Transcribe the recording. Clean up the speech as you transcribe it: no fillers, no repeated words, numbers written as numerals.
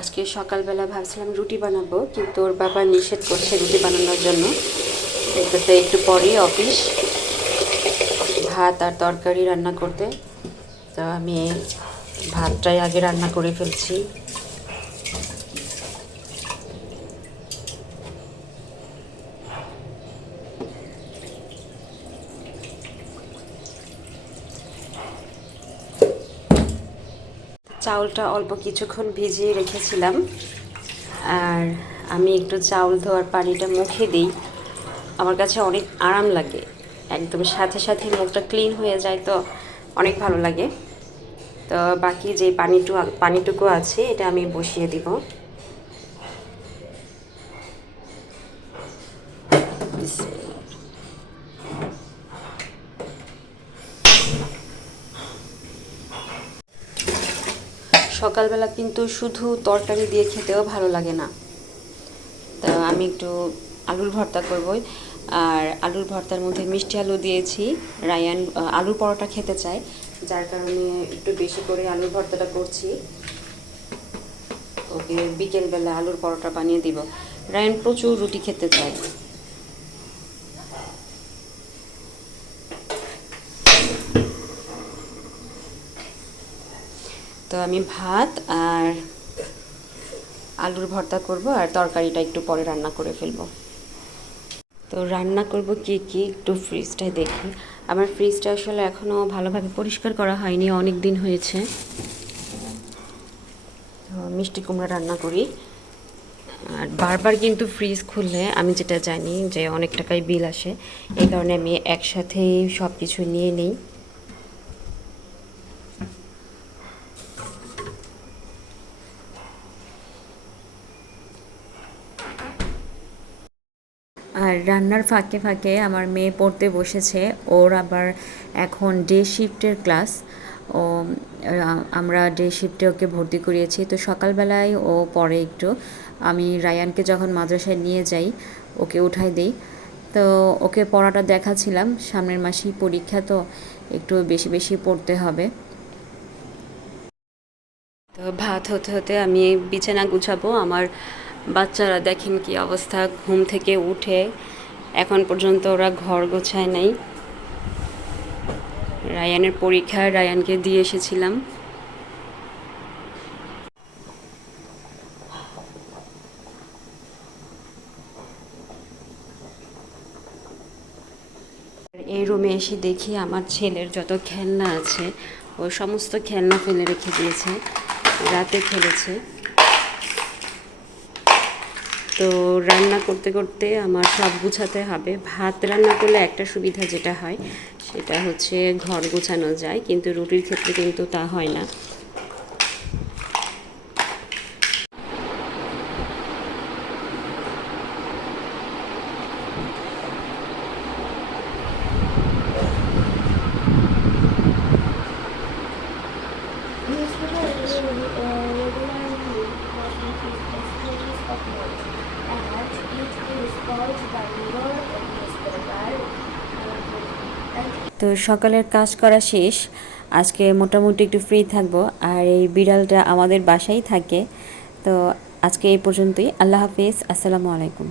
আজকে সকালবেলা ভাবছিলাম রুটি বানাবো, কিন্তু ওর বাবা নিষেধ করছে রুটি বানানোর জন্য। দেখতেছে একটু পরেই অফিস, ভাত আর তরকারি রান্না করতে। তো আমি ভাতটাই আগে রান্না করে ফেলছি। চাউলটা অল্প কিছুক্ষণ ভিজিয়ে রেখেছিলাম, আর আমি একটু চাউল ধোয়ার পানিটা মুখে দিই। আমার কাছে অনেক আরাম লাগে, একদম সাথে সাথে মুখটা ক্লিন হয়ে যায়, তো অনেক ভালো লাগে। তো বাকি যে পানিটুকু আছে এটা আমি বসিয়ে দিব। সকালবেলা কিন্তু শুধু তরকারি দিয়ে খেতেও ভালো লাগে না, তো আমি একটু আলুর ভর্তা করবই। আর আলুর ভর্তার মধ্যে মিষ্টি আলু দিয়েছি। রায়ান আলুর পরোটা খেতে চায়, যার কারণে একটু বেশি করে আলুর ভর্তাটা করছি। ওকে বিকেলবেলা আলুর পরোটা বানিয়ে দিব। রায়ান প্রচুর রুটি খেতে চায়। তো আমি ভাত আর আলুর ভর্তা করব, আর তরকারিটা একটু পরে রান্না করে ফেলবো। তো রান্না করব কি কি একটু ফ্রিজটায় দেখি। আমার ফ্রিজটা আসলে এখনও ভালোভাবে পরিষ্কার করা হয়নি, অনেক দিন হয়েছে। তো মিষ্টি কুমড়া রান্না করি। আর বারবার কিন্তু ফ্রিজ খুললে আমি যেটা জানি যে অনেক টাকায় বিল আসে, এই কারণে আমি একসাথেই সব কিছু নিয়ে নিই। আর রান্নার ফাঁকে ফাঁকে আমার মেয়ে পড়তে বসেছে। ওর আবার এখন ডে শিফটের ক্লাস। ও আমরা ডে শিফটে ওকে ভর্তি করিয়েছি, তো সকালবেলায় ও পড়ে একটু। আমি রায়ানকে যখন মাদ্রাসায় নিয়ে যাই ওকে উঠাই দিই। তো ওকে পড়াটা দেখাচ্ছিলাম, সামনের মাসেই পরীক্ষা, তো একটু বেশি বেশি পড়তে হবে। তো ভাত হতে হতে আমি বিছানা গুছাবো। আমার বাচ্চারা দেখেন কি অবস্থা, ঘুম থেকে উঠে এখন পর্যন্ত ওরা ঘর গোছায় নাই। রায়ানের পরীক্ষা, রায়ানকে দিয়ে এসেছিলাম। এই রুমে এসে দেখি আমার ছেলের যত খেলনা আছে ও সমস্ত খেলনা ফেলে রেখে দিয়েছে, রাতে খেলেছে। তো রান্না করতে করতে আমার সব গুছাতে হবে। ভাত রান্না করলে একটা সুবিধা যেটা হয় সেটা হচ্ছে ঘর গোছানো যায়, কিন্তু রুটির ক্ষেত্রে কিন্তু তা হয় না। তো সকালের কাজ করা শেষ, আজকে মোটামুটি একটু ফ্রি থাকবো। আর এই বিড়ালটা আমাদের বাসায় থাকে। তো আজকে এই পর্যন্তই। আল্লাহ হাফিজ, আসসালামু আলাইকুম।